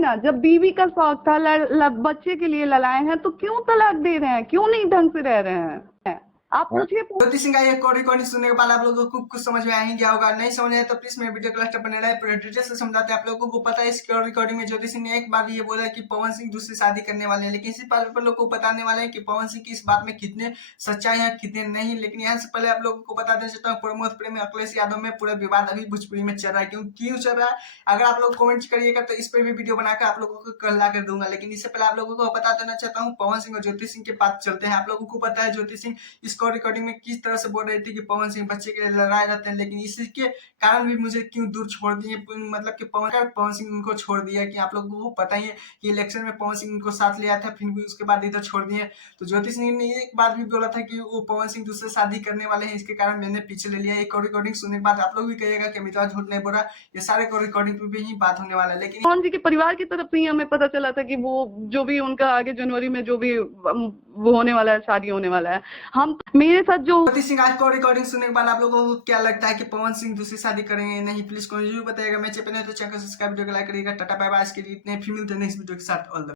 ना, जब बीवी का शौक था, बच्चे के लिए लड़ाए हैं, तो क्यों तलाक दे रहे हैं? क्यों नहीं ढंग से रह रहे हैं? आप पूछिए। ज्योति सिंह का एक रिकॉर्डिंग सुनने के बाद आप लोगों को कुछ समझ में आ ही गया होगा। नहीं समझ आए तो प्लीज मेरे वीडियो को लास्ट तक बने रहे, पूरे डिटेल से समझाते हैं। आप लोगों को पता है इस रिकॉर्डिंग में ज्योति सिंह ने एक बार ये बोला कि पवन सिंह दूसरी शादी करने वाले हैं, लेकिन इसी बात पर लोग को बताने वाले हैं कि पवन सिंह की इस बात में कितने सच्चाई है कितने नहीं। लेकिन यहाँ से पहले आप लोगों को बता देना चाहता हूँ, प्रमोद प्रेमी अखिलेश यादव में पूरा विवाद अभी भोजपुरी में चल रहा है। क्यों चल रहा है? अगर आप लोग कमेंट करिएगा तो इस पर भी वीडियो बनाकर आप लोगों को कल ला कर दूंगा। लेकिन इससे पहले आप लोगों को बता देना चाहता हूँ, पवन सिंह और ज्योति सिंह के पास चलते हैं। आप लोगों को पता है ज्योति सिंह इसको रिकॉर्डिंग में किस तरह से बोल रही थी कि पवन सिंह बच्चे के लिए लड़ाए जाते हैं, लेकिन इसी के कारण भी मुझे क्यों दूर छोड़ दिए, मतलब कि पवन सिंह उनको छोड़ दिया। कि आप लोगों को पता ही है कि इलेक्शन में पवन सिंह उनको साथ लिया था, फिर भी उसके बाद इधर छोड़ दिए। तो ज्योति सिंह ने एक बात भी बोला था कि वो पवन सिंह दूसरे शादी करने वाले हैं, इसके कारण मैंने पीछे ले लिया। एक और रिकॉर्डिंग सुनने के बाद आप लोग भी कहिएगा कि अमिताभ झूठ नहीं बोला। ये सारे रिकॉर्डिंग पे भी ही बात होने वाला है। लेकिन पवन जी के परिवार की तरफ से ही हमें पता चला था कि वो जो भी उनका आगे जनवरी में जो भी वो होने वाला है, शादी होने वाला है। हम मेरे साथ जो ज्योति सिंह आज को रिकॉर्डिंग सुनने के बाद आप लोगों को क्या लगता है कि पवन सिंह दूसरी शादी करेंगे नहीं? प्लीज कमेंट जरूर बताइएगा। मैं चैनल तो चैनल सब्सक्राइब, वीडियो को लाइक करिएगा। Tata bye bye. आज के लिए इतने, फिर मिलते हैं नेक्स्ट वीडियो के साथ। All the